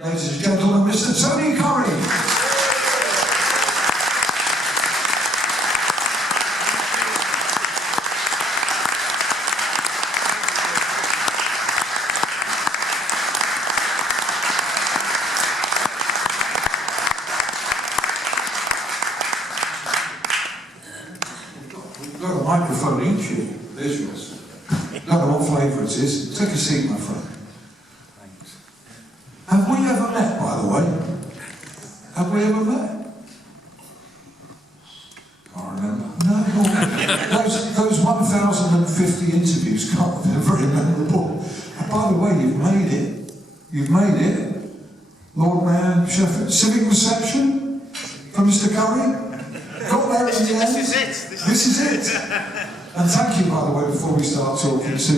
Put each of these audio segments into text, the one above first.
Ladies and gentlemen, Mr. Tony Currie. We've got a microphone each here. There's yours. I don't know what flavour it is. Take a seat, my friend. Have we ever met, by the way? Have we ever met? Can't remember. No. Those 1,050 interviews can't be very memorable. And by the way, you've made it. You've made it. Lord Mayor, Sheffield. Civic reception for Mr. Currie. Got there in the end. This is it. This is it. And thank you, by the way, before we start talking, to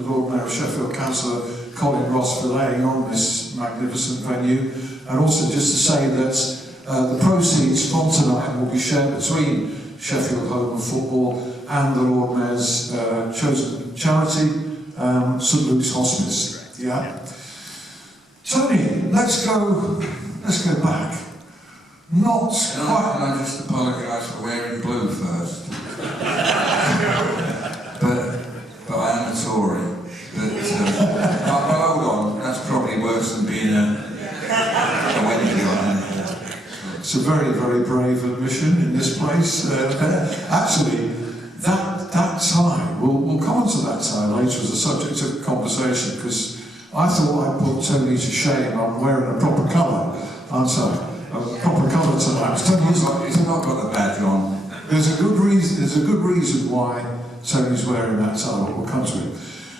Lord Mayor of Sheffield, Councillor Colin Ross, for laying on this magnificent venue, and also just to say that the proceeds from tonight will be shared between Sheffield Home of Football and the Lord Mayor's chosen charity, St Luke's Hospice. Yeah. Tony, let's go back. Not quite. Can I just apologise for wearing blue first? but I am a Tory. But hold on, that's probably worse than being a wedding guy. It's a very, very brave admission in this place. Actually, that time, we'll come on to that time later as a subject of conversation, because I thought I'd put Tony to shame. I'm wearing a proper colour, aren't I? A proper colour tonight. He's not got a badge on. There's a good reason why Tony's wearing that tie. We'll come to it.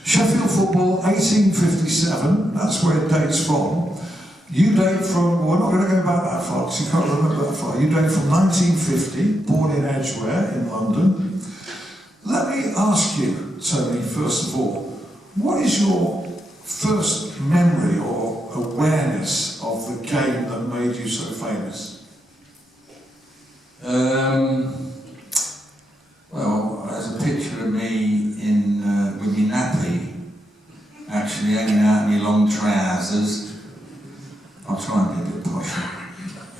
Sheffield Football, 1857. That's where it dates from. You date from. We're not going to go back that far because you can't remember that far. You date from 1950. Born in Edgware in London. Let me ask you, Tony, first of all, what is your first memory or awareness of the game that made you so famous? Well, there's a picture of me with my nappy, actually hanging out in my long trousers. I'll try and be a bit posher.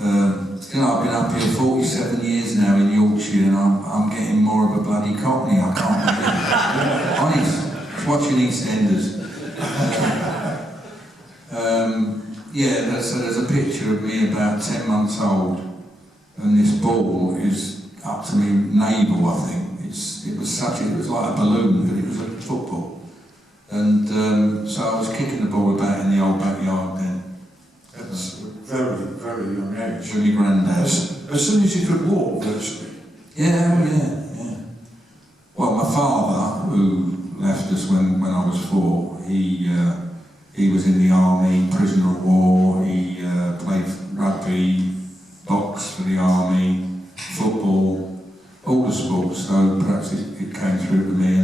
I've been up here 47 years now in Yorkshire, and I'm getting more of a bloody cockney. I can't believe it. Honest, watching EastEnders. So there's a picture of me about 10 months old, and this ball is up to me navel, I think. It was like a balloon, but it was a football. And so I was kicking the ball about in the old backyard then. That's a very, very young age. With my granddad. As soon as you could walk, virtually. Yeah. Well, my father, who left us when I was 4, he was in the army, prisoner of war. He played rugby, box for the army, football, all the sports. So perhaps it came through to me.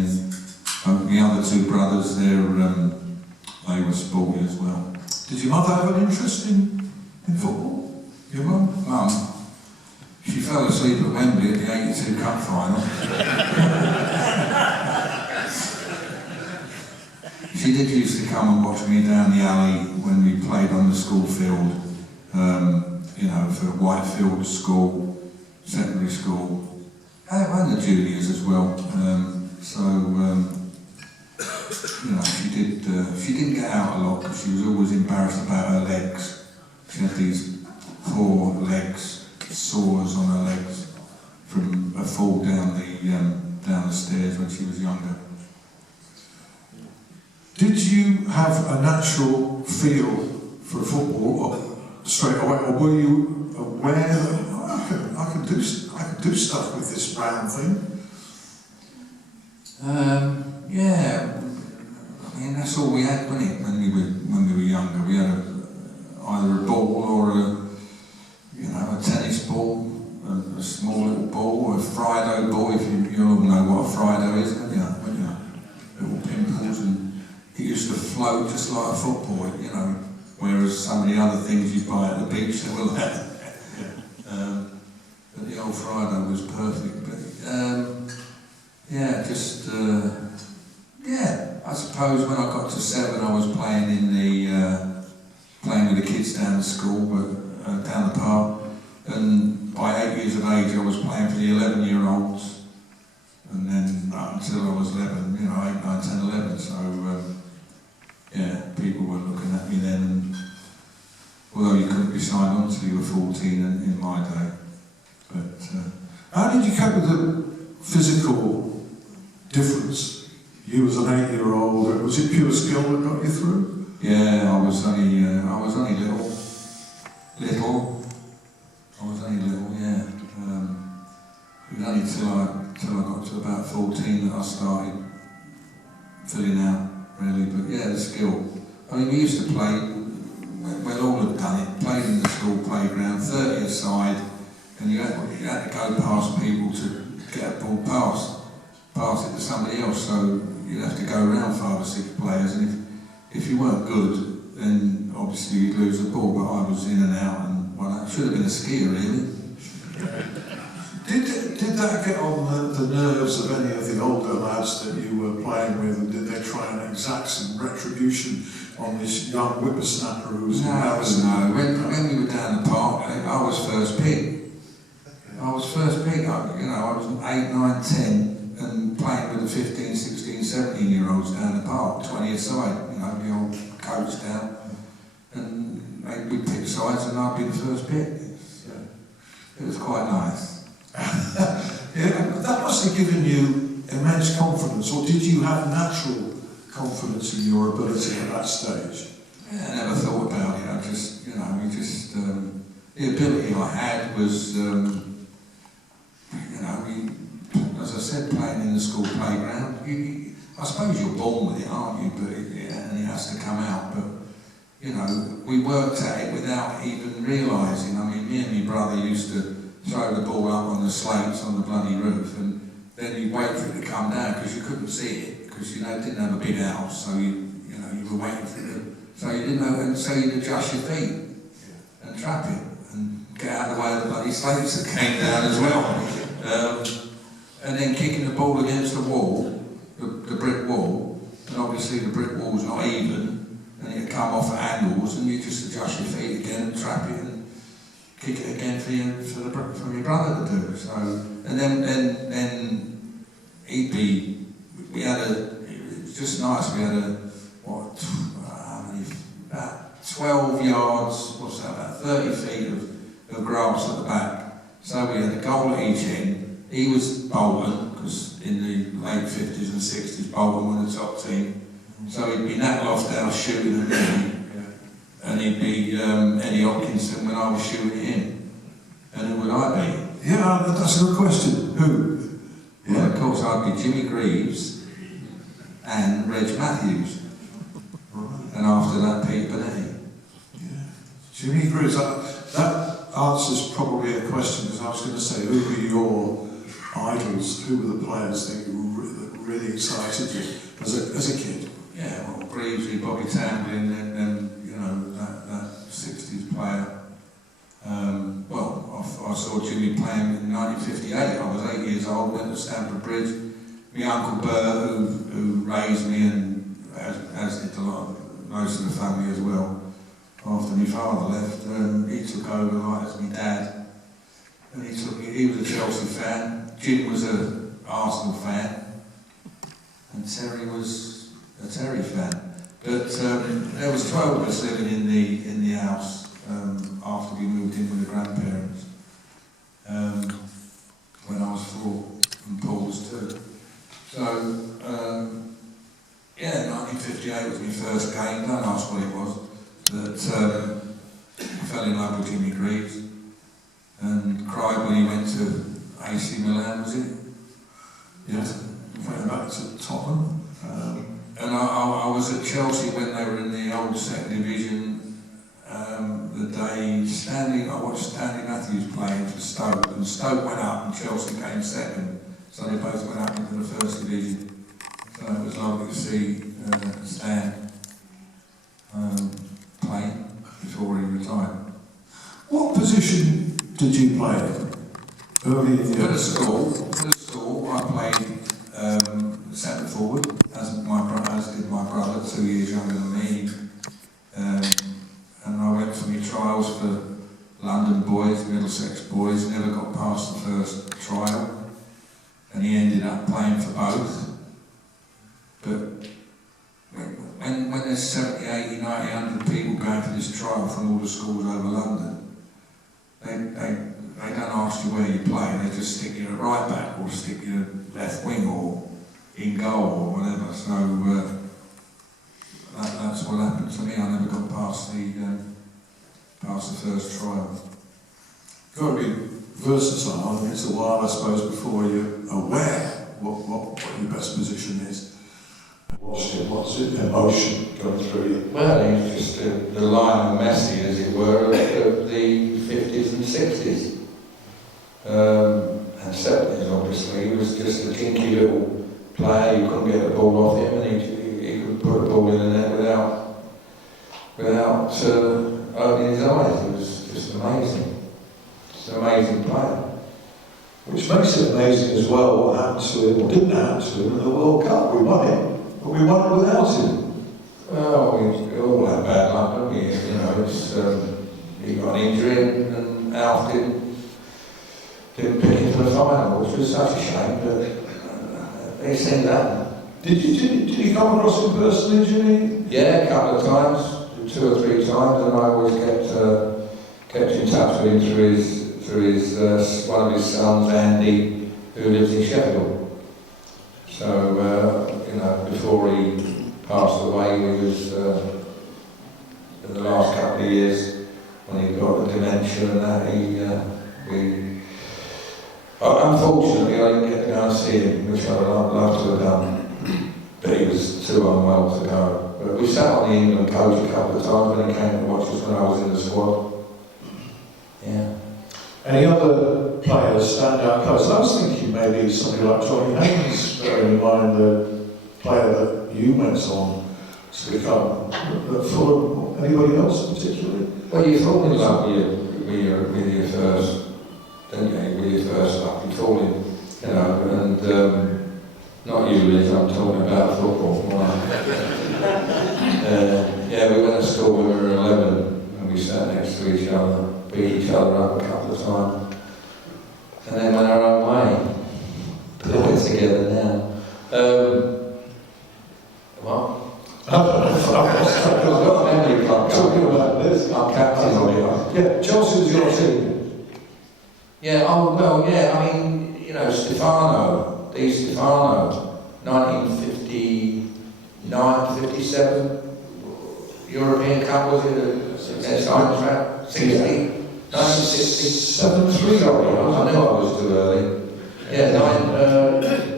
And the other 2 brothers, they were sporty as well. Did your mother have an interest in football? Your mum? Mum, she fell asleep at Wembley at the '82 Cup final. She did used to come and watch me down the alley when we played on the school field, for Whitefield School, secondary school, and the juniors as well. She didn't get out a lot because she was always embarrassed about her legs. She had these poor legs, sores on her legs from a fall down the stairs when she was younger. Did you have a natural feel for football straight away, or were you aware that I can do stuff with this round thing? Yeah. I mean, that's all we had, wasn't it, when we were younger? We had either a ball or a tennis ball, a small little ball, or a Frido ball. If you all know what a Frido is, don't you? Little pimples, and it used to float just like a football, whereas some of the other things you buy at the beach, they were like but the old Frido was perfect. But I suppose when I got to 7, I was playing with the kids kids down the school, but down the park. And by 8 years of age, I was playing for the 11-year-olds, and then up until I was 11, 8, 9, 10, 11. So yeah, people were looking at me then. And although you couldn't be signed on until you were 14 in my day. But how did you cope with the physical difference? You as an 8-year-old, was it pure skill that got you through? yeah, I was only little. I was only little, yeah. It was only till I got to about 14 that I started filling out, really. But yeah, the skill. I mean, we used to play, we all had done it, played in the school playground, 30 aside, and you had to go past people to get a ball pass it to somebody else, so you'd have to go around 5 or 6 players, and if you weren't good, then obviously you'd lose the ball, but I was in and out, and well, I should have been a skier, really. Did that get on the nerves of any of the older lads that you were playing with, and did they try and exact some retribution on this young whippersnapper who was embarrassing? No. When we were down the park, I was first pick. I was 8, 9, 10, and playing with the 15, 16, 17-year-olds down the park, 20 aside, the old coach down, and we'd pick sides, and I'd be the first pick. It was quite nice. Yeah, that must have given you immense confidence, or did you have natural confidence in your ability at that stage? Yeah, I never thought about it. I just, the ability I had was, as I said, playing in the school playground. I suppose you're born with it, aren't you? But and it has to come out. But we worked at it without even realising. I mean, me and my brother used to throw the ball up on the slates on the bloody roof, and then you'd wait for it to come down because you couldn't see it because it didn't have a big house, so you were waiting for it. So you didn't know, and so you'd adjust your feet and trap it and get out of the way of the bloody slates that came down as well. And then kicking the ball against the wall, the brick wall, and obviously the brick wall's not even, and it'd come off at angles, and you just adjust your feet again and trap it and kick it again for your brother to do. So, and then he'd be. It was just nice. We had about 12 yards. What's that? About 30 feet of grass at the back. So we had a goal at each end. He was Bolton, because in the late 50s and 60s, Bolton were the top team. So he'd be Nat Lofthouse shooting at me, and he'd be Eddie Hopkinson when I was shooting at him. And who would I be? Yeah, that's a good question. Who? Well, of course, I'd be Jimmy Greaves and Reg Matthews. And after that, Pete Bonetti. Yeah. Jimmy Greaves, that answers probably a question, because I was going to say, who were your idols? Who were the players that really excited you as a kid? Yeah, well, Greaves, Bobby Tamblyn, and that 60s player. I saw Jimmy playing in 1958. I was 8 years old, went to Stamford Bridge. My Uncle Bert, who raised me, and as did most of the family as well, after my father left, he took over as my dad. And he was a Chelsea fan, Jim was an Arsenal fan, and Terry was a Terry fan. But there was 12 of us living in the house after we moved in with the grandparents. When I was 4 and Paul was 2. So 1958 was my first game. Don't ask what it was. But I fell in love with Jimmy Greaves and cried when he went to AC Milan, was it? Yes. Went back to Tottenham. And I was at Chelsea when they were in the old second division. The day I watched Stanley Matthews playing for Stoke, and Stoke went up and Chelsea came second, so they both went up into the first division. So it was lovely to see Stan playing before he retired. What position did you play early in the At school, I played centre forward, as did my brother, 2 years younger than me. And I went for my Middlesex boys, never got past the first trial, and he ended up playing for both. But when there's 70, 80, 90, 100 people going for this trial from all the schools over London, they don't ask you where you play, they just stick you at right back or stick you at left wing or in goal or whatever. So that's what happened to me. I never got past the first trial. You've got to be versatile, and it's a while, I suppose, before you're aware what your best position is. What's it, emotion going through you? Well, he's just the Lionel Messi, as it were, of the 50s and 60s. And 70s, obviously. He was just a kinky little player. You couldn't get the ball off him, and he could put the ball in the net without opening his eyes. It was just amazing. Just an amazing player. Which makes it amazing as well what happened to him, or didn't happen to him in the World Cup. We won it, but we won it without him. Well, we all had bad luck, don't we? You know, he got an injury and Alf didn't pick him for the final, which was such a shame, but they said that. Did you come across him personally, Jimmy? Yeah, a couple of times, 2 or 3 times, and I always kept in touch with him through his one of his sons, Andy, who lives in Sheffield. So, you know, before he passed away, we was in the last couple of years when he got the dementia and that, unfortunately I didn't get to go and see him, which I'd love to have done, but he was too unwell to go. But we sat on the England coach a couple of times when he came to watch us when I was in the squad. Yeah. Any other players stand out close? I was thinking maybe somebody like Johnny Haynes, bearing in mind the player that you went on to become full of anybody else particularly? Well, you fall in love with your first, don't you? With your first love, you fall in, you know, and not you, Liz, I'm talking about football. Yeah, we went to school when we were 11 and we sat next to each other, beat each other up a couple of times, and then went our own way. Put it together now. What? I've got a memory club Talking about this. I'm captain of it. Yeah, Chelsea was your team. Yeah, oh well, yeah, I mean, you know, Di Stefano, 1959, 57, European Cup, was it against Eintracht? 60? 1960? 7-3, I knew I was too early. Yeah,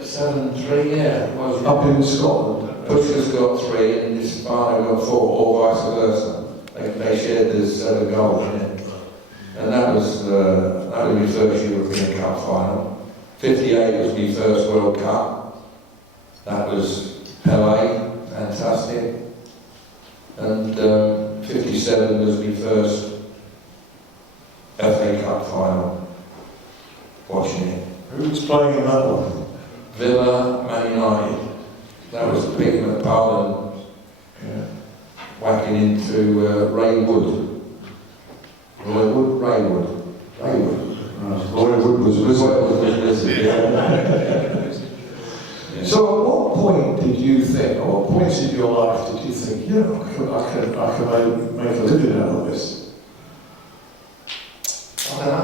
7-3, yeah. It was up in Scotland. Pushka's got 3 and Di Stefano got 4, or vice versa. They shared the 7 goals, yeah. And that was my first European Cup final. 58 was my first World Cup. That was Pelé, fantastic. And 57 was my first FA Cup final. Watching it. Who was playing in that one? Villa, Man United. That was the big McParland whacking into Ray Wood. Roy Wood? Ray Wood. Ray Wood. Roy Wood was visiting. So at what point did you think, or what points in your life did you think, you know, I can make a living out of this? I don't know.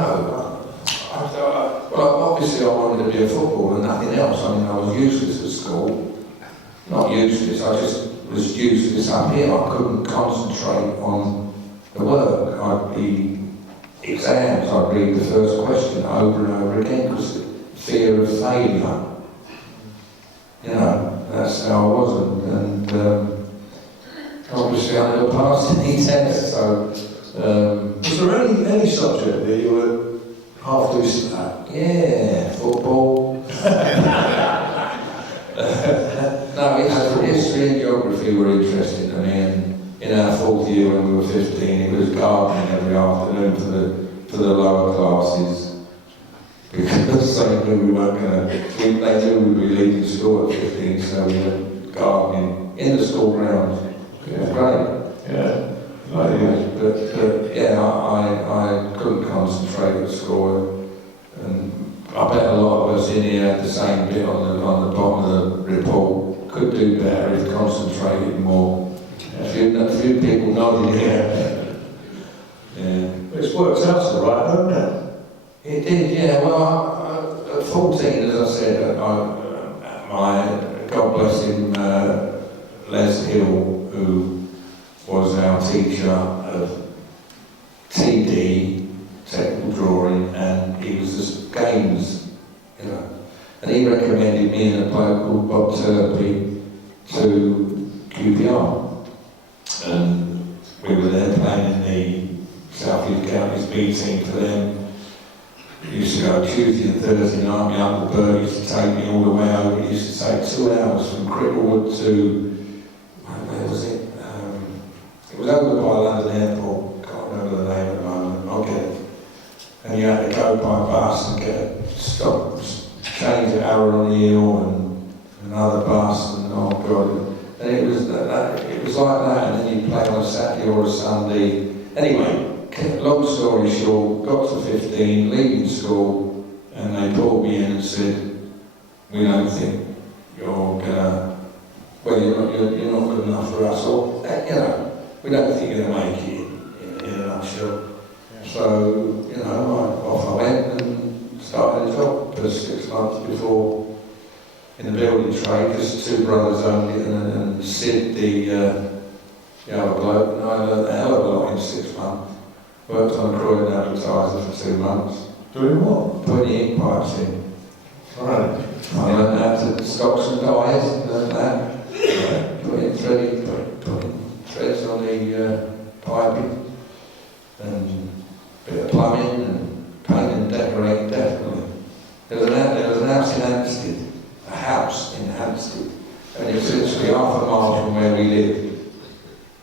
Well, obviously I wanted to be a footballer and nothing else. I mean, I was useless at school. Not useless, I just was useless up here. I couldn't concentrate on the work. I'd be exams, I'd read the first question over and over again because the fear of failure. You know, that's how I was. And obviously I never passed any tests, so... was there any subject that you were half decent at? Yeah, football. No, history and geography were interesting to me, and in our 4th year when we were 15, it was gardening every afternoon for the lower classes. Because they knew we weren't going to, they knew we'd be leaving school at 15, so we went gardening in the school grounds. It was great. Yeah. But yeah, I couldn't concentrate at had the same bit on the bottom of the report. Could do better if concentrated more. A few people nodded here. Yeah. It's worked out all right, hasn't it? It did, yeah. Well, at 14, as I said, my God bless him, Les Hill, who was our teacher of TD, technical drawing, and he was just games, you know. And he recommended me and a bloke called Bob Turpey to QPR. And we were there playing in the South East Counties B team for them. We used to go Tuesday and Thursday night. My Uncle Bert used to take me all the way over. It used to take 2 hours from Cricklewood to, where was it? It was over by London Airport. Can't remember the name at the moment. I'll get it. And you had to go by bus and get a stop, change at Arrow on the Hill and another bus, and oh God. And it was like that, and then you'd play on a Saturday or a Sunday. Anyway, long story short, got to 15, leaving school, and they pulled me in and said, "We don't think you're gonna, well, you're not good enough for us, or you know, we don't think you're gonna make it in a nutshell." Yeah. So, you know, off I went and started a job for 6 months before. In the building trade, just 2 brothers owned it, and Sid, the other bloke, and I learned a hell of a lot in 6 months. Worked on a Croydon advertiser for 2 months. Doing what? Putting the ink pipes in. Right. I learned how to stocks and dyes, learned that. Putting threads on the piping, and a bit of plumbing, and painting and decorating, definitely. There was an house in Hampstead. A house in Hampstead, and it was literally half a mile from where we lived.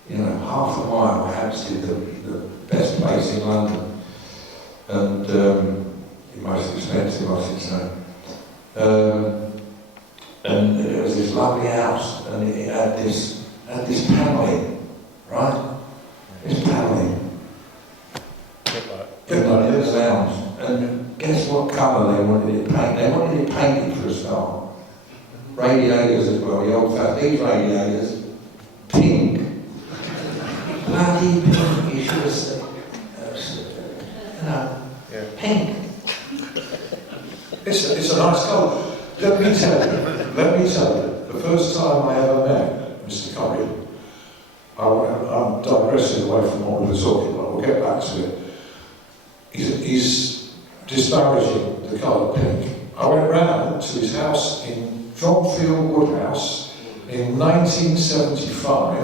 You know, half a mile. Hampstead, the best place in London, and the most expensive, I should say. And it was this lovely house, and it had this panelling, right? This panelling. Bit like this lounge. And guess what colour they wanted it painted? They wanted it painted for a start. Radiators as well, the old-fashioned, these radiators, pink. Bloody pink, you should have said. You know, pink. It's a nice colour. Let me tell you, the first time I ever met Mr. Currie, I'm digressing away from what we were talking about, we'll get back to it. He's disparaging the colour pink. I went round to his house in Dropfield Woodhouse in 1975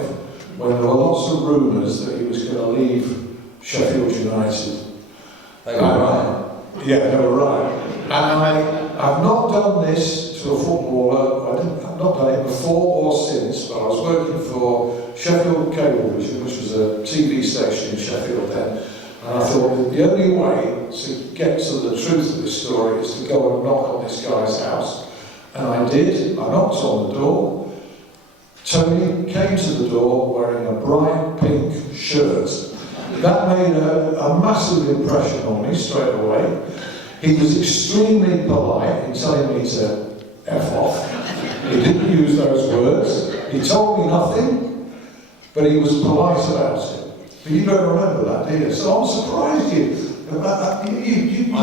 when there were lots of rumours that he was going to leave Sheffield United. They were right. Yeah, they were right. And I've not done this to a footballer, I've not done it before or since, but I was working for Sheffield Cablevision, which was a TV station in Sheffield then, and I thought that the only way to get to the truth of this story is to go and knock on this guy's house. And I did. I knocked on the door. Tony came to the door wearing a bright pink shirt. That made a massive impression on me straight away. He was extremely polite in telling me to F off. He didn't use those words. He told me nothing, but he was polite about it. But you don't remember that, do you? So I'm surprised you. I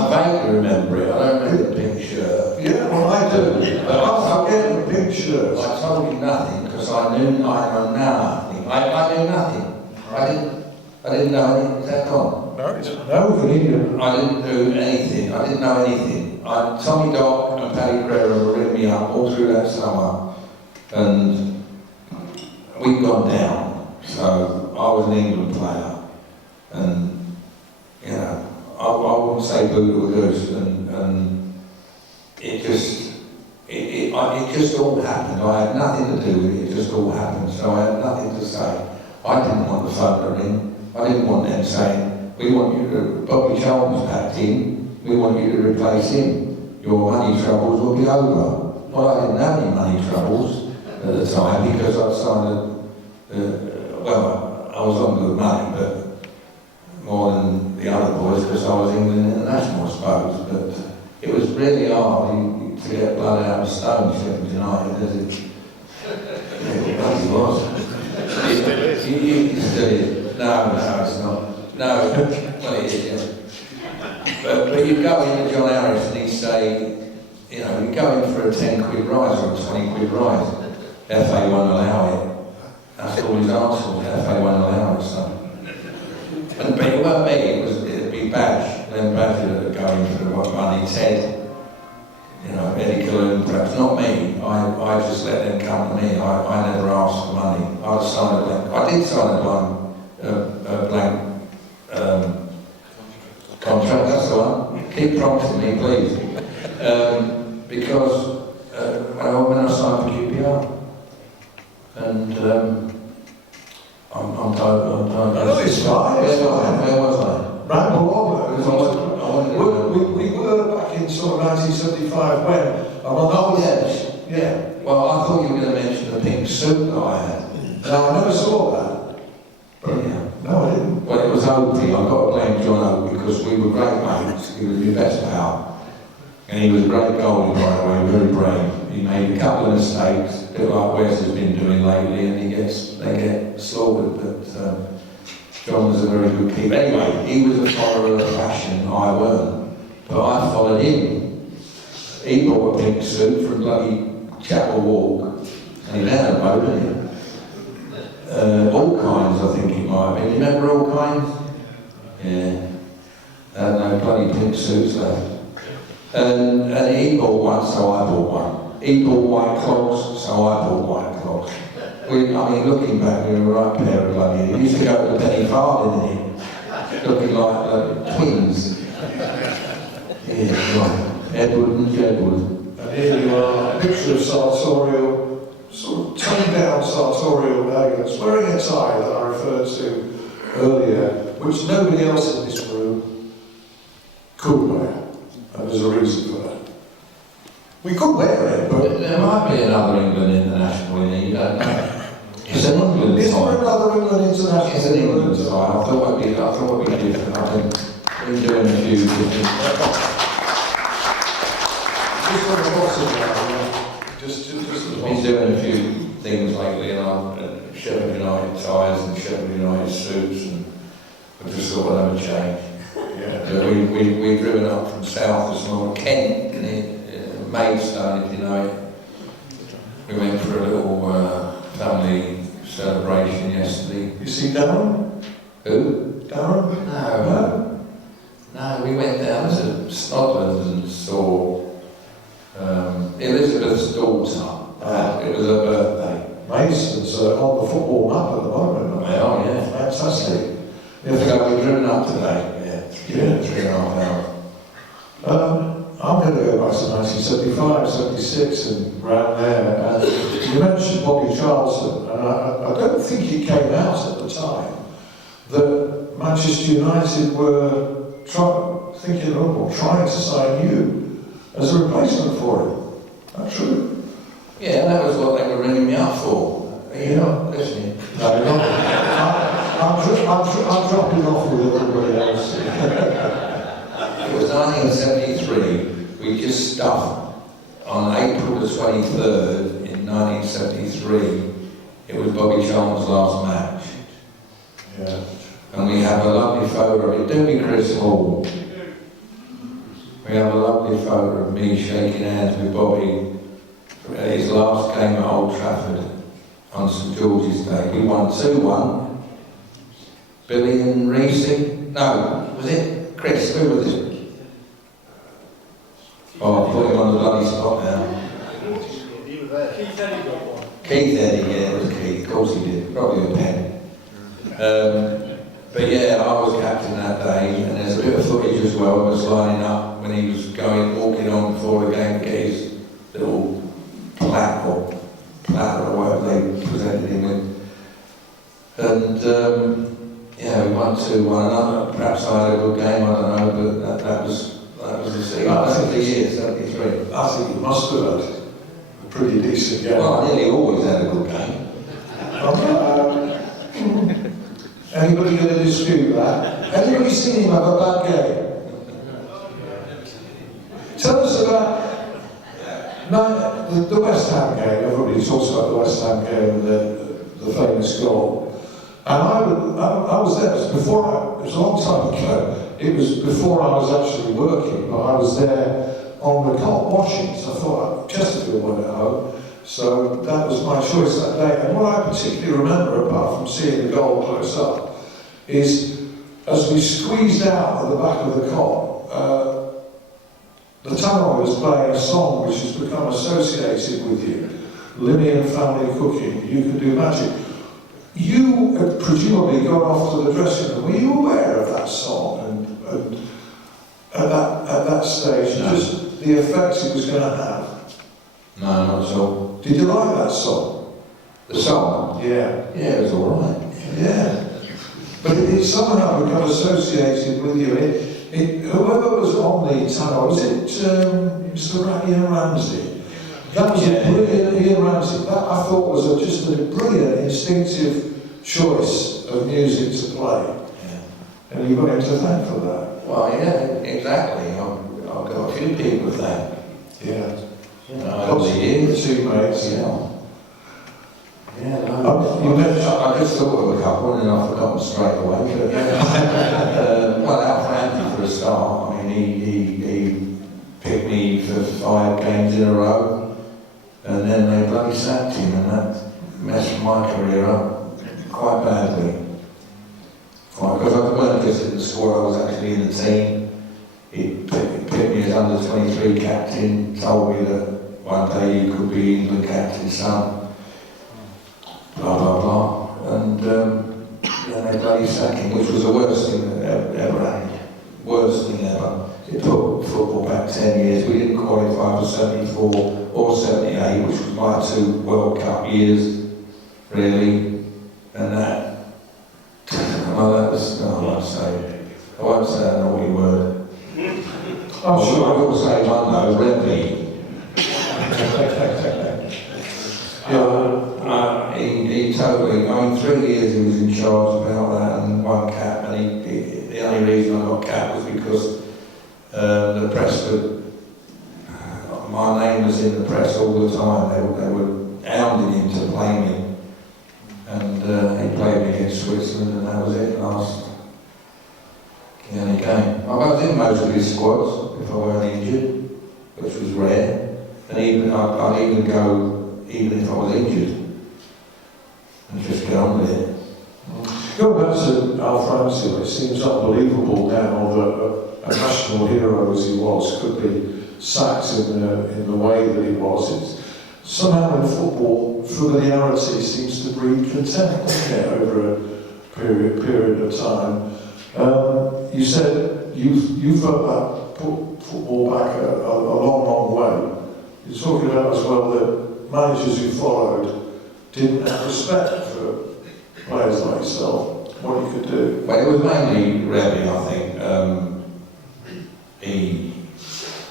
vaguely remember it. I don't remember the pink shirt. Yeah, well, I do. But I forget the pink shirt. I told you nothing because I knew nothing. I knew nothing. I didn't know anything. Is that gone? No, we need it. I didn't do anything. I didn't know anything. Tommy Dock and Paddy Crerar were ringing me up all through that summer, and we'd gone down. So I was an England player, and you know, I wouldn't say boo or goose, and it just all happened. I had nothing to do with it. It just all happened. So I had nothing to say. I didn't want the phone to ring. I didn't want them saying, "We want you to, Bobby Charlton's packed in, we want you to replace him. Your money troubles will be over." Well, I didn't have any money troubles at the time because I'd signed I was on good money, but more than the other boys because I was England international, I suppose. But it was really hard. to get blood out of stone, Sheffield United, does it? Yeah, it was. You still is. No, it's not. No, well it is, yeah. But you go into John Harris and he'd say, you know, you go in for a 10 quid rise or a 20 quid rise, FA won't allow it. That's all his answer was, FA won't allow it, so. But it weren't me, it'd be Badge, Len Badge that would go in for what money, Ted, you know, Eddie Calhoun, perhaps not me. I just let them come to me. I never asked for money. I signed a blank. I did sign a blank contract. That's the one. Keep promising me, please. Because when I signed for QPR, and I'm tired. No, it's fine. Where was I? Ramble on. Because We were back in sort of 1975 when I'm on the yes. Yeah. Well, I thought you were going to mention the pink suit that I had. No, I never saw that. Yeah. No, I didn't. Well, it was Opie. I've got to blame John Oak because we were great mates. He was my best pal. And he was a great goalie, by the way, very brave. He made a couple of mistakes, a bit like Wes has been doing lately, and they get slaughtered. But John was a very good keeper. Anyway, he was a follower of fashion, I weren't. But I followed him. He bought a pink suit from bloody Chapel Walk, and he had a boat, didn't he? All Kinds, I think it might have been. You remember All Kinds? Yeah. No bloody pink suits left. And he bought one, so I bought one. He bought white clogs, so I bought white clogs. I mean, looking back, we were a right pair of bloody. We used to go to the Penny Farthing in it, looking like twins. Yeah, right. Edward and Jedward. And here you are, a picture of sartorial, sort of toned down sartorial elegance, wearing a tie that I referred to earlier, which nobody else in this room could wear. And there's a reason for that. We could wear it, but... There might be another England international in here, you don't know. It's an England is tie. there another England international? It's an England tie. I thought it'd be different. I've been doing a few different... Been doing a few things lately, and I'm Sheffield United ties and Sheffield United suits, and I just thought I'd have a change. Yeah. We've driven up from south this morning, Kent, Maidstone, if you know it. We went for a little family celebration yesterday. You see Darren? Who? Darren? No, we went down to Snodlands and saw Elizabeth's daughter. It was her birthday. Mason's on the football map at the moment. Oh yeah, fantastic. We've driven up today. Yeah, 3.5 hours. I'm going to go back to 1975, 76 and around there. And you mentioned Bobby Charlton, and I don't think it came out at the time that Manchester United were trying to sign you as a replacement for him. That's true. Yeah, that was what they were ringing me up for. You know, listening. No, you're not. I'm dropping off with everybody else. It was 1973. We just stuffed on April the 23rd in 1973. It was Bobby Charlton's last match. Yeah. And we have a lovely photo of it. Don't be Chris Hall. We have a lovely photo of me shaking hands with Bobby at his last game at Old Trafford on St George's Day. We won 2-1. Billy and Reese? No, was it Chris? Who was it? Oh, I put him on the bloody spot now. Keith Eddy got one. Keith Eddy, yeah, it was Keith. Of course he did. Probably a pen. But yeah, I was captain that day, and there's a bit of footage as well of us lining up when he was walking on before the game to get his little plaque or whatever they presented him with. And yeah, we won 2-1. Perhaps I had a good game, I don't know, but that was the season. I think the year, 73. I think you must have had a pretty decent game. Well, I nearly always had a good game. Anybody going to dispute that? Anybody seen him have a bad game? Tell us about No, the West Ham game, everybody talks about the West Ham game and the famous goal. And I was there, it was a long time ago, it was before I was actually working, but I was there on the cot washing, so I thought Chesterfield went at home. So that was my choice that day. And what I particularly remember, apart from seeing the goal close up, is as we squeezed out at the back of the cot, the Town Hall was playing a song which has become associated with you, Limian Family Cooking, You Can Do Magic. You had presumably gone off to the dressing room. Were you aware of that song and at that stage, No. just the effects it was going to have? No, not at all. Did you like that song? The song? Yeah. Yeah, it was alright. Yeah. But it somehow become associated with you. Whoever was on the Town Hall, was it Mr. Ian Ramsey? That was a brilliant, Ian Ramsey. That I thought was just a brilliant, instinctive choice of music to play. Yeah. And you've got him to thank for that. Well, yeah, exactly. I've got a few people with that. Yeah. You know, over the years. Teammates. Yeah. Yeah, You no. mentioned- I just thought of a couple and then I forgot them straight away. But, well, Alfred for a start. I mean, he picked me for 5 games in a row, and then they bloody sacked him, and that messed my career up quite badly. Because I weren't just in the squad, I was actually in the team. He picked me as under 23 captain, told me that one day you could be England captain's son. Blah blah blah, and then they bloody sacked him, which was the worst thing that ever happened. Worst thing ever. It put football back 10 years. We didn't qualify for 74 or 78, which was my 2 World Cup years, really. And that, well, that was, no, I won't say a naughty word. I'm sure I will say one though, Remy. He totally, I mean, 3 years he was in charge about that and 1 cap, and the only reason I got cap was because the press would, my name was in the press all the time. They were hounding him to play me, and he played me against Switzerland, and that was it. Last the only game. I was in most of his squads if I weren't injured, which was rare, and even I'd even go even if I was injured. And just get on with it. Going back to Alf Ramsey, it seems unbelievable now that a national hero as he was could be sacked in the way that he was. It's, somehow in football, familiarity seems to breed contempt, doesn't it, over a period of time. You said you felt that put football back a long way. You're talking about as well that managers who followed didn't have respect for players like yourself, what you could do. Well, it was mainly Remy, I think.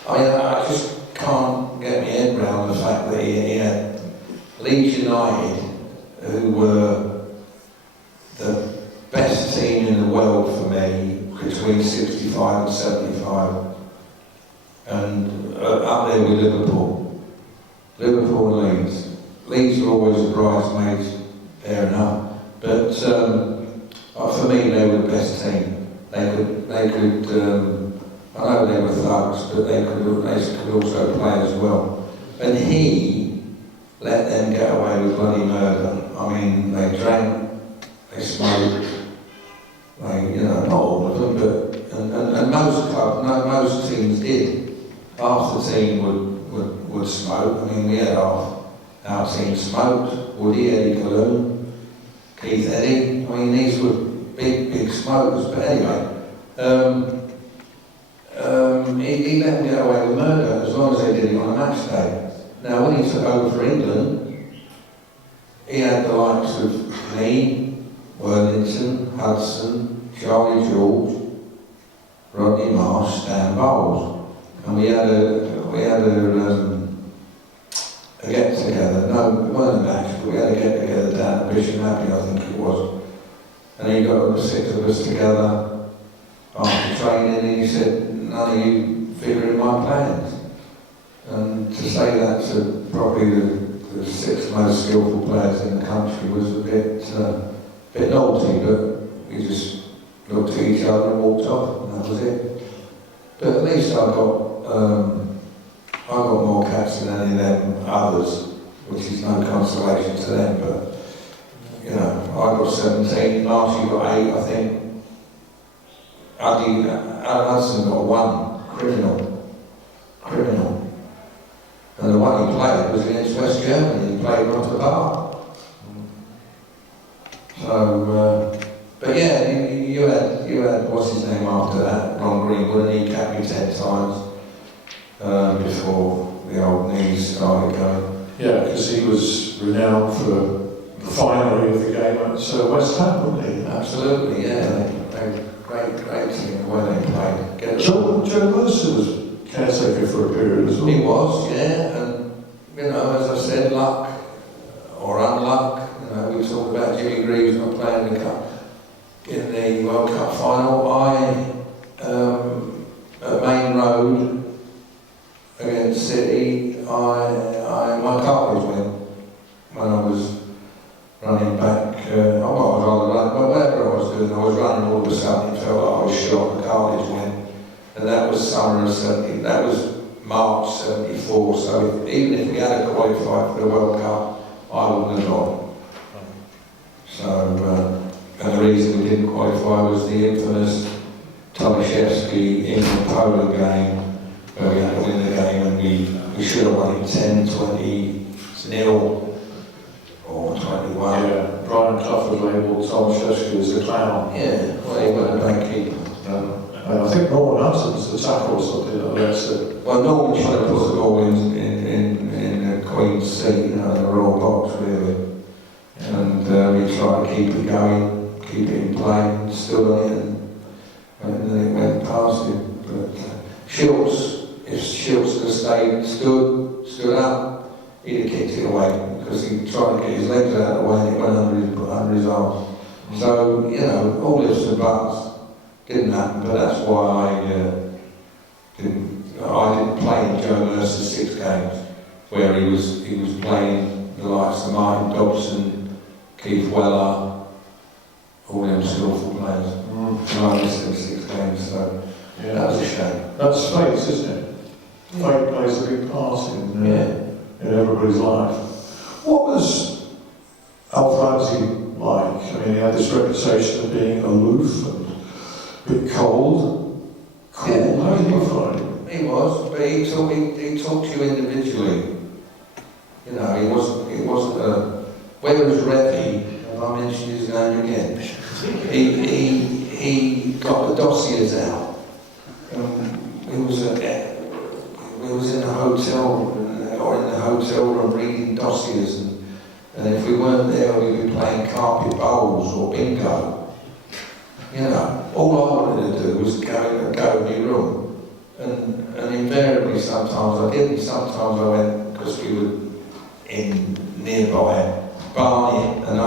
I just can't get my head around the fact that he had Leeds United, who were the best team in the world for me between 65 and 75, and up there with Liverpool and Leeds. Leeds were always the bridesmaids, fair enough, but for me they were the best team. They could. I know they were thugs, but they could also play as well. And he let them get away with bloody murder. I mean, they drank, they smoked, not all of them, but and most clubs, most teams did. Half the team would smoke. I mean, we had our team smoked. Woody, Eddie Colloon, Keith Eddy. I mean, these were big smokers. But anyway, he let them get away with murder as long as they did it on a match day. Now, when he took over for England, he had the likes of me, Worthington, Hudson, Charlie George, Rodney Marsh, Stan Bowles, and we had a get together. No, it wasn't a match, but we had a get together down at Bishop Abbey, I think it was. And he got the 6 of us together after training, and he said, "None of you figure in my plans." And to say that to probably the 6 most skillful players in the country was a bit naughty, but we just looked at each other and walked off, and that was it. But at least I got more caps than any of them others, which is no consolation to them, but you know, I got 17, Marshall got 8, I think. Alan Hudson got 1, criminal. And the one he played was against West Germany, he played on the bar. So, but yeah, you had, what's his name after that, Ron Greenwood, and he capped me 10 times before the old knees started going. Yeah, because he was renowned for the finery of the game at West Ham, wasn't he? Absolutely, yeah. They great team when they played. Joe Mercer was caretaker for a period as well. He was, yeah, and you know, as I said, luck or unluck. You know, we talked about Jimmy Greaves not playing in the World Cup final. At Main Road against City, my cartilage went when I was running back. Whatever I was doing, I was running all of a sudden. It felt like I was shot. The cartilage went, and that was summer of '70. That was March '74. So even if we had qualified for the World Cup, I wouldn't have gone. So, and the reason we didn't qualify was the infamous Tomaszewski England-Poland game, where we had to win the game, and we should have won it 10-20-0 or 21. Yeah, Brian Clough had labelled Tomaszewski as a clown. Yeah, well, he wasn't a bad keeper. And I think Norman Hudson's the tackle or something like that. So. Well, Norman should have put the ball in the Queen's seat, you know, in the Royal Box, really. And we tried to keep it going, keep it in play, and stood on it, and then it went past him. But Schultz, if Schultz had stood up, he'd have kicked it away, because he tried to get his legs out of the way and it went under his arm. So, you know, all this and buts didn't happen, but that's why I didn't play in Joe Mercer's 6 games, where he was playing the likes of Martin Dobson, Keith Weller, all them skillful players. And I missed them 6 games, so yeah, that was a shame. That's fate, isn't it? Fate plays a big part in everybody's life. What was Alf Ramsey like? I mean, he had this reputation of being aloof and a bit cold. Cool. Yeah, how did you find him? He was, but he talked to you individually. You know, he wasn't a... Where was Revy? Have I mentioned his name again? He got the dossiers out. We was in a hotel room reading dossiers, and if we weren't there, we'd be playing carpet bowls or bingo. You know, all I wanted to do was go in my room, and invariably sometimes I didn't. Sometimes I went because we were in nearby Barnet and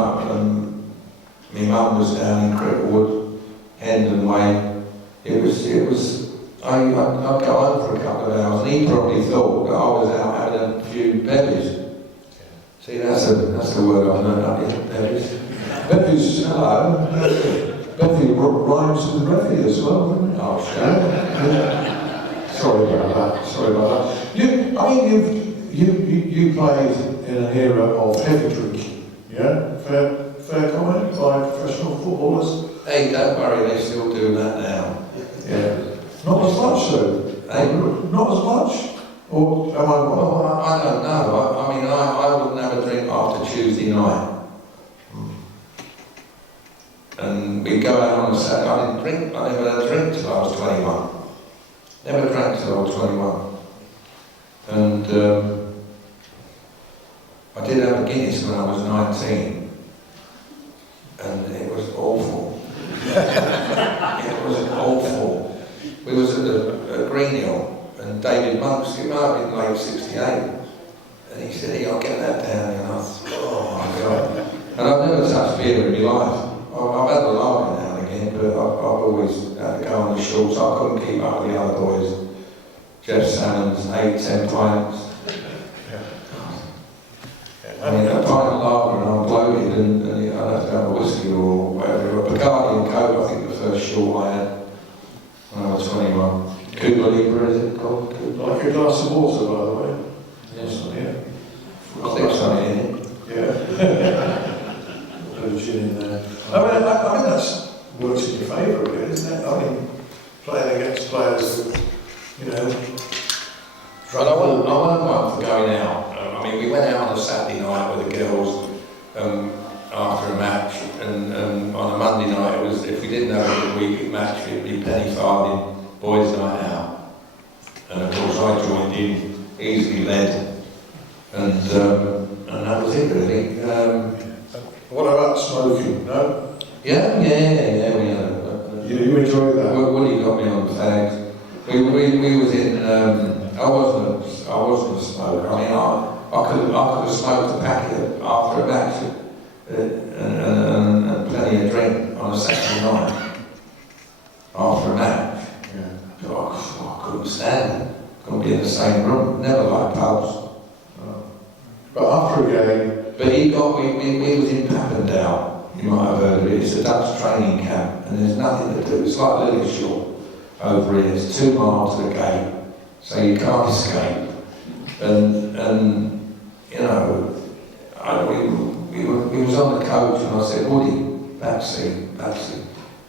my mum was down in Cricklewood, Hendon Way. It was. I'd go home for a couple of hours, and he probably thought that I was out having a few bevies. See, that's a word I've learned up here, bevies. Bevies, hello. Bevy rhymes with Revy as well, doesn't it? Oh, sure. Sorry about that. You played in an era of heavy drinking, yeah? Fair comment by professional footballers? Hey, don't worry, they still do that now. Yeah. Not as much, though. Hey? Not as much? Or am I wrong? Well, I don't know. I mean, I wouldn't have a drink after Tuesday night. And we'd go out on a Saturday. I never had a drink till I was 21. Never drank till I was 21. And I did have a Guinness when I was 19. And it was awful. It was awful. We was at Green Hill, and David Monks, it might have been late '68, and he said, I'll get that down, and I thought, oh my God. And I've never touched beer in my life. I've had a lager now and again, but I've always had to go on the shorts. I couldn't keep up with the other boys. Jeff Salmon's 8-10 pints. I mean, a pint of lager and I'm bloated and I'd have to have a whiskey or whatever. A Bacardi and Coke, I think the first short I had when I was 21. Cuba Libre, is it called? Like a glass of water, by the way. Yes. Yeah. I think something in it. Yeah. Put a gin in there. I mean, that's works in your favour, really, isn't it? I mean, playing against players who, you know. But I wasn't one for going out. I mean, we went out on a Saturday night with the girls after a match, and on a Monday night, it was, if we didn't have a week match, it'd be penny farthing, boys' night out. And of course, I joined in, easily led, and that was it really. What about smoking? No? Yeah, we had You enjoy that? Woody got me on the fags. We was in. I wasn't a smoker. I mean, I could have smoked a packet after a match and plenty of drink on a Saturday night after a match. Yeah. I couldn't stand it. Couldn't be in the same room. Never liked pubs. But after a game. But he was in Papendale. You might have heard of it. It's a Dutch training camp, and there's nothing to do. It's like Lillishore over here. It's 2 miles to the gate, so you can't escape. And you know, we was on the coach, and I said, Woody, backseat,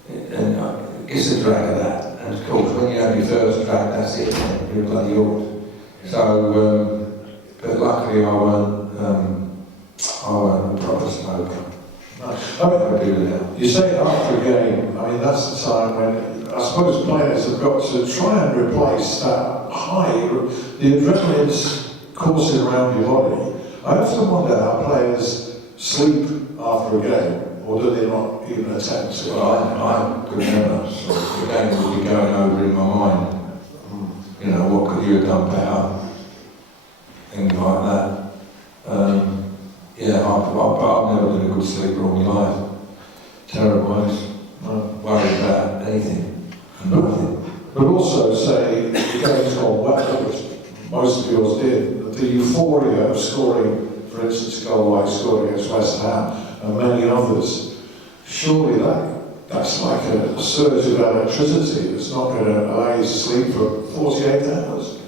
and it's a drag of that. And of course, when you have your first drag, that's it. You're bloody hooked. So, but luckily, I weren't a proper smoker. I mean, you say after a game, I mean, that's the time when I suppose players have got to try and replace that high, the adrenaline's coursing around your body. I often wonder how players sleep after a game, or do they not even attempt to? Well, I could never. So the game would be going over in my mind. You know, what could you have done better? Things like that. I've never been a good sleeper all my life. Terrible. Worried about anything and nothing. But also, say, the game's gone well, which most of yours did, the euphoria of scoring, for instance, a goal like scoring against West Ham and many others, surely that's like a surge of electricity that's not going to allow you to sleep for 48 hours.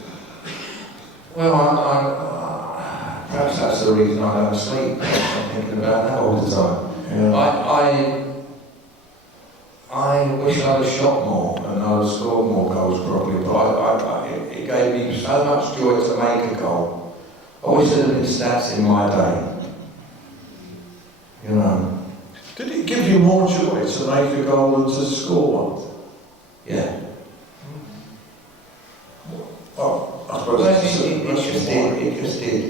Well, perhaps that's the reason I don't sleep. I'm thinking about that all the time. Yeah. I wish I'd have shot more and I'd have scored more goals probably, but it gave me so much joy to make a goal. I wish there had been stats in my day. You know. Did it give you more joy to make a goal than to score one? Yeah. Well, I suppose Well, it just did.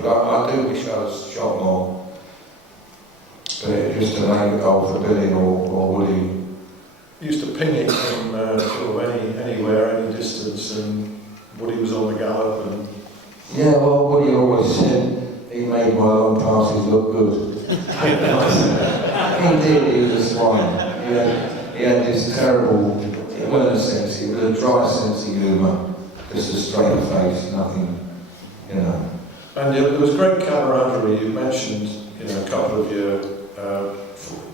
But I do wish I was shot more. But just to make a goal for Billy or Woody. Used to ping it from sort of anywhere, any distance, and Woody was on the gallop. And Yeah, well, Woody always said he made my long passes look good. He did, he was a swine. He had this terrible, it wasn't a sense, it was a dry sense of humour. Just a straight face, nothing, you know. And there was great camaraderie. You mentioned, a couple of your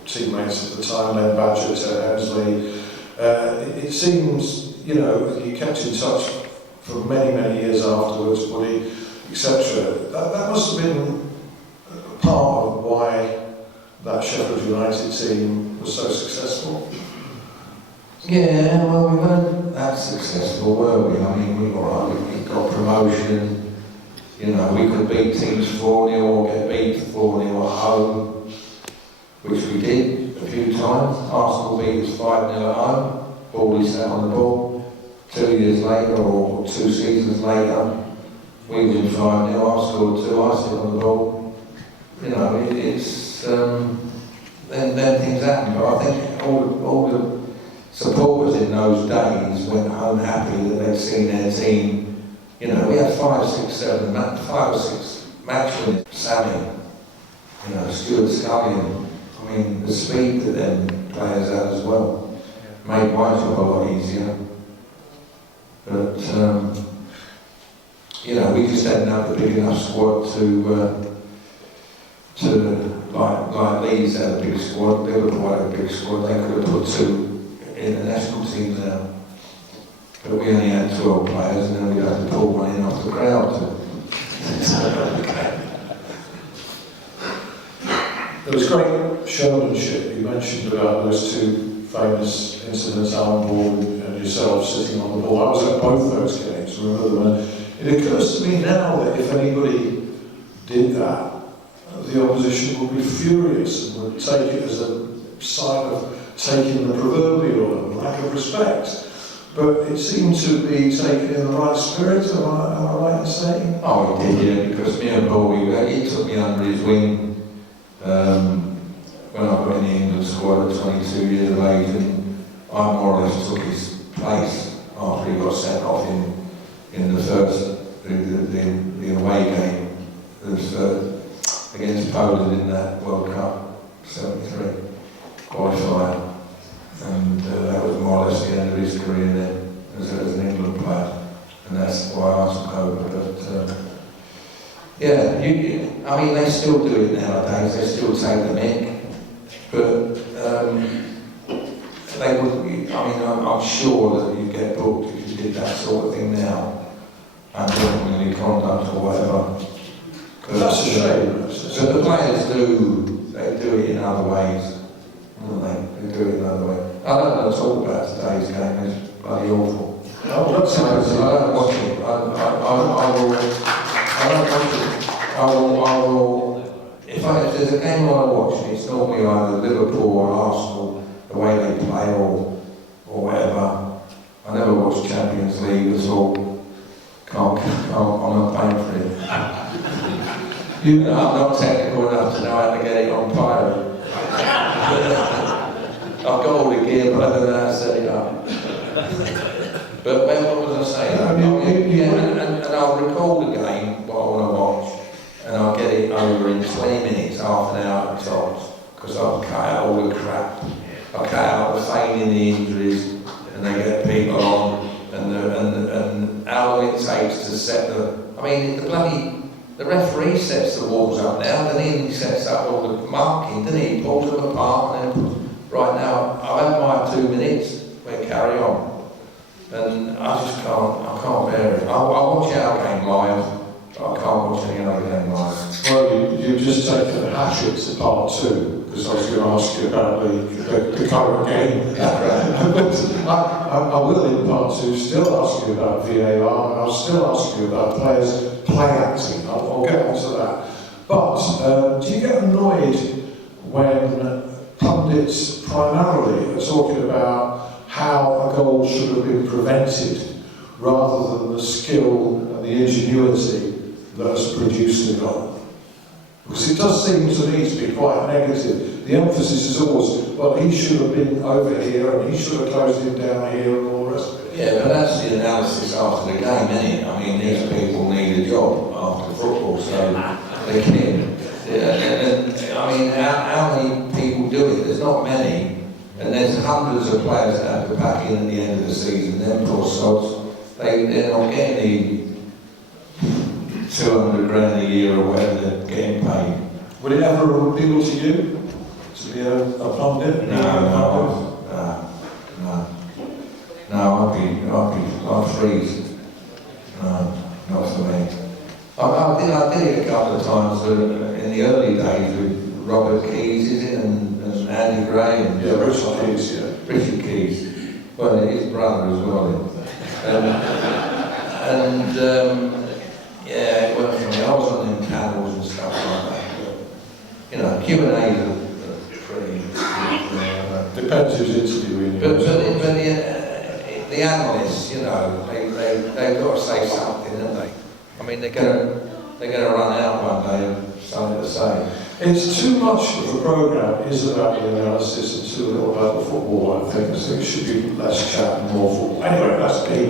teammates at the time, Len Badger, Ted Hemsley. It seems, you kept in touch for many, many years afterwards, Woody, etc. That must have been part of why that Sheffield United team was so successful. Yeah, well, we weren't that successful, were we? I mean, we got promotion. We could beat teams 4-0 or get beat 4-0 at home, which we did a few times. Arsenal beat us 5-0 at home. Bally sat on the ball. 2 years later, or 2 seasons later, we win 5-0. I scored 2. I sit on the ball. It's then things happen. But I think all the supporters in those days went home happy that they'd seen their team. We had 5, 6, 7, 5 or 6 match winners. Sammy, Stuart Scullion. I mean, the speed that them players had as well made my job a lot easier. But you know, we just hadn't had the big enough squad to like Leeds had a big squad, Liverpool had a big squad, they could have put 2 international teams out. But we only had 12 players and then we had to pull one in off the crowd. There was great showmanship. You mentioned about those 2 famous incidents, Alan Ball and yourself sitting on the ball. I was at both those games, remember them. And it occurs to me now that if anybody did that, the opposition would be furious and would take it as a sign of taking the proverbial and lack of respect. But it seemed to be taken in the right spirit, am I right in saying? Oh, he did, yeah, because me and Paul, he took me under his wing when I got in the England squad at 22 years of age, and I more or less took his place after he got sent off in the first, the away game. It was against Poland in that World Cup, 73 qualifier. And that was more or less the end of his career then, as an England player. And that's why I took over. But yeah, I mean, they still do it nowadays, they still take the mick. But they wouldn't, I mean, I'm sure that you get booked if you did that sort of thing now. Unfortunately, conduct or whatever. That's a shame. But the players they do it in other ways, don't they? They do it in other ways. I don't know at all about today's game, it's bloody awful. Oh, that's I don't watch it. I don't watch it. I will, if there's a game I watch, it's normally either Liverpool or Arsenal, the way they play or whatever. I never watch Champions League at all. I'm not paying for it. I'm not technical enough to know how to get it on pirate. I've got all the gear, but I don't know how to set it up. But what was I saying? And I'll record the game, what I want to watch, and I'll get it over in 20 minutes, half an hour at tops, because I'll cut out all the crap. I'll cut out the feigning the injuries, and they get people on, and how long it takes to set the... I mean, the referee sets the walls up now, then he sets up all the marking, then he pulls them apart, and then, right now, I've had my 2 minutes, we carry on. And I just can't bear it. I'll watch our game live, but I can't watch any other game live. Well, you've just taken the hatchet to part 2, because I was going to ask you about the current game. I will in part 2 still ask you about VAR, and I'll still ask you about players play acting. I'll get onto that. But do you get annoyed when pundits primarily are talking about how a goal should have been prevented rather than the skill and the ingenuity that has produced the goal? Because it does seem to me to be quite negative. The emphasis is always, well, he should have been over here and he should have closed him down here and all the rest of it. Yeah, but that's the analysis after the game, isn't it? I mean, these people need a job after football, so they can. I mean, how many people do it? There's not many. And there's hundreds of players that have to pack in at the end of the season. Them poor sods, they're not getting the 200 grand a year or whatever they're getting paid. Would it ever appeal to you to be a pundit? No, I'd freeze. No, not for me. I did it a couple of times in the early days with Robert Keys, is it, and Andy Gray and Richard Keys, yeah. Richard Keys. Well, his brother as well. Yeah, it worked for me. I was on them panels and stuff like that. But, you know, Q&A's are pretty. Depends who's interviewing you. But the analysts, you know, they've got to say something, haven't they? I mean, they're going to run out one day of something to say. It's too much of the programme is about the analysis and too little about the football, I think. So it should be less chat and more football. Anyway, that's me.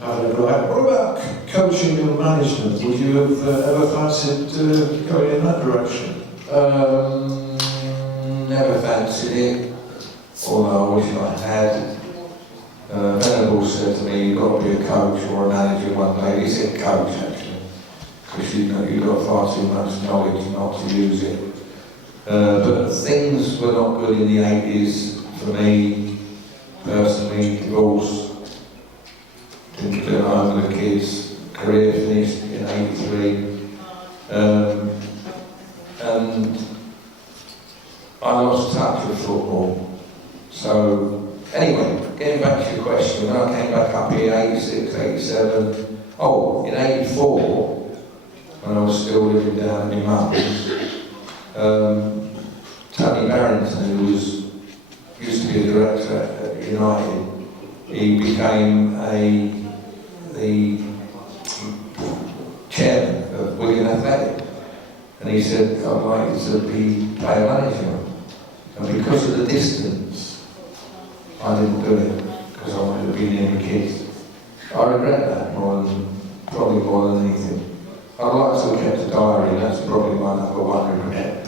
What about coaching and management? Would you have ever fancied going in that direction? Never fancied it, although I wish I had. Venables said to me, you've got to be a coach or a manager one day. He said coach, actually, because you've got far too much knowledge not to use it. But things were not good in the 80s for me, personally. Divorce, didn't get home with the kids, career finished in 83. And I lost touch with football. So, anyway, getting back to your question, when I came back up here, 86, 87, in 84, when I was still living down in my mum's, Tony Barrington, who used to be a director at United, he became the chairman of Wigan Athletic, and he said, I'd like you to be player manager. And because of the distance, I didn't do it, because I wanted to be near the kids. I regret that probably more than anything. I'd like to have kept a diary, that's probably my number one regret.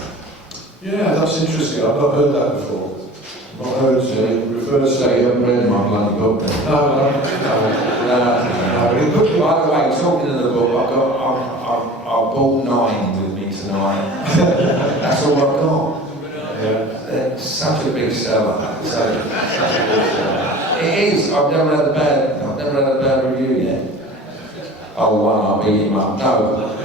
Yeah, that's interesting. I've not heard that before. Not heard it refers So to... you haven't read my bloody book then? No. By the way, talking of the book, I've bought 9 with me tonight. That's all I've got. Yeah. It's such a big seller. It is. I've never had a bad review yet. Oh, one, I'll beat him up. No,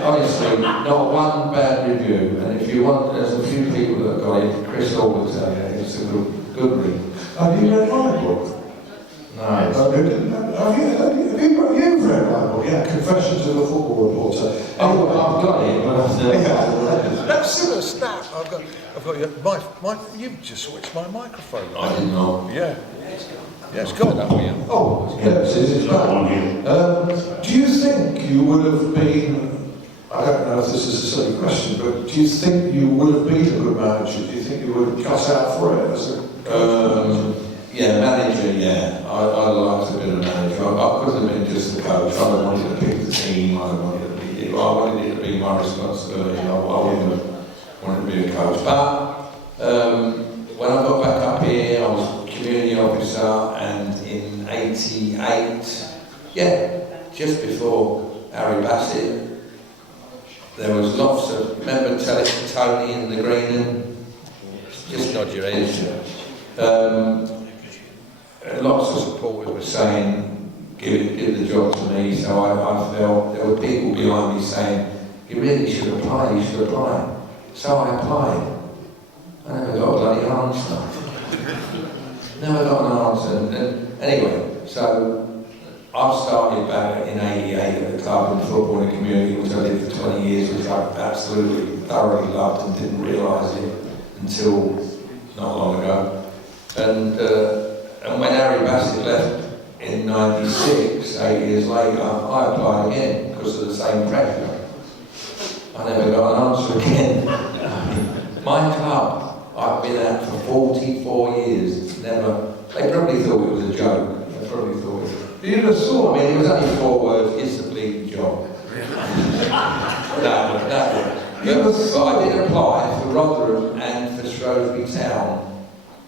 honestly, not one bad review. And if you want, there's a few people that have got it. Chris will tell you, it's a good read. Have you read my book? No. Have you read my book? Yeah, Confessions of a Football Reporter. Oh, I've got it, but I've never... That's a snap. I've got your, you've just switched my microphone. I didn't know. Yeah. Yeah, it's got that for you. Oh, yes, it is back. Do you think you would have been, I don't know if this is a silly question, but do you think you would have been a good manager? Do you think you would have cut out for it as a coach? Yeah, manager, yeah. I'd like to have been a manager. I couldn't have been just the coach. I wanted to pick the team. I wanted it to be my responsibility. I wouldn't have wanted to be a coach. But when I got back up here, I was community officer, and in 88, just before Harry Bassett, there was lots of, remember telling Tony in the green room? Just nod your head. Lots of supporters were saying, give the job to me, so I felt there were people behind me saying, you really should apply, So I applied. I never got a bloody answer. Never got an answer. And anyway, so I started back in 88 at the club and football and community, which I did for 20 years, which I absolutely thoroughly loved and didn't realise it until not long ago. And when Harry Bassett left in 96, 8 years later, I applied again because of the same pressure. I never got an answer again. My club, I've been at for 44 years, never, they probably thought it was a joke. They probably thought it. You'd have thought. I mean, it was only 4 words, it's a bleeding job. No. But I did apply for Rotherham and for Shrewsbury Town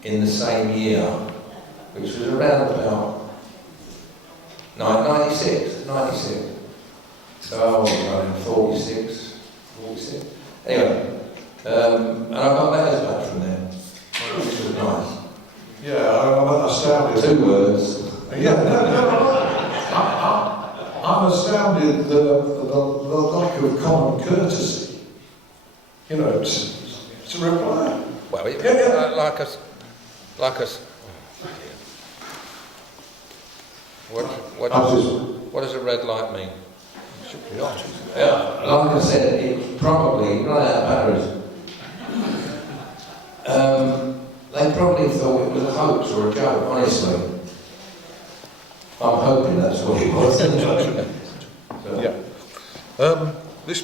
in the same year, which was around about 96. So I was running 46. Anyway, and I got letters back from them, which was nice. Yeah, I'm astounded. 2 words. Yeah, I'm astounded the lack of common courtesy. You know, to reply. Well, like us. What does a red light mean? It should be on. Yeah, like I said, it probably, right out of Paris, they probably thought it was a hoax or a joke, honestly. I'm hoping that's what it was. So. Yeah. This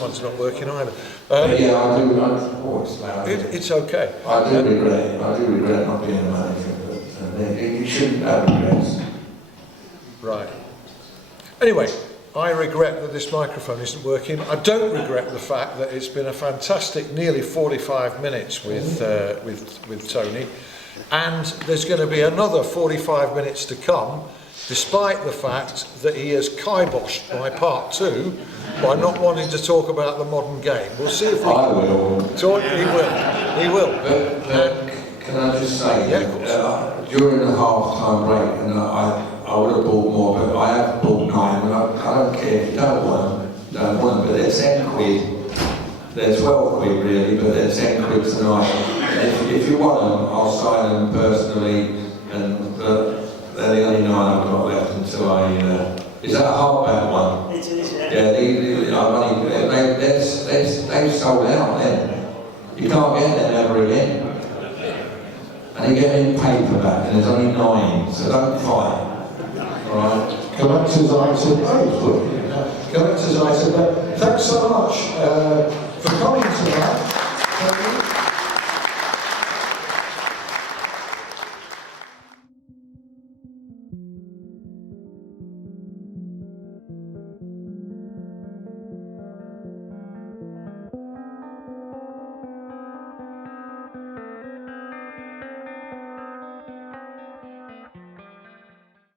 one's not working either. Yeah, I do. It's loud. It's okay. I do regret not being a manager, but you shouldn't have regrets. Right. Anyway, I regret that this microphone isn't working. I don't regret the fact that it's been a fantastic nearly 45 minutes with Tony. And there's going to be another 45 minutes to come, despite the fact that he has kiboshed my part 2 by not wanting to talk about the modern game. We'll see if we I will. talk. He will. Can I just say, Yeah, of course. during the half-time break, and I would have bought more, but I have bought 9, and I don't care if you don't want them, but they're 10 quid. They're 12 quid really, but they're 10 quid tonight. If you want them, I'll sign them personally, but they're the only 9 I've got left until is that a hardback one? It is, yeah. Yeah, they've sold out then. You can't get them ever again. And you get them in paperback, and there's only 9, so don't fight. Alright? Collector's item. Collector's item. Thanks so much for coming tonight.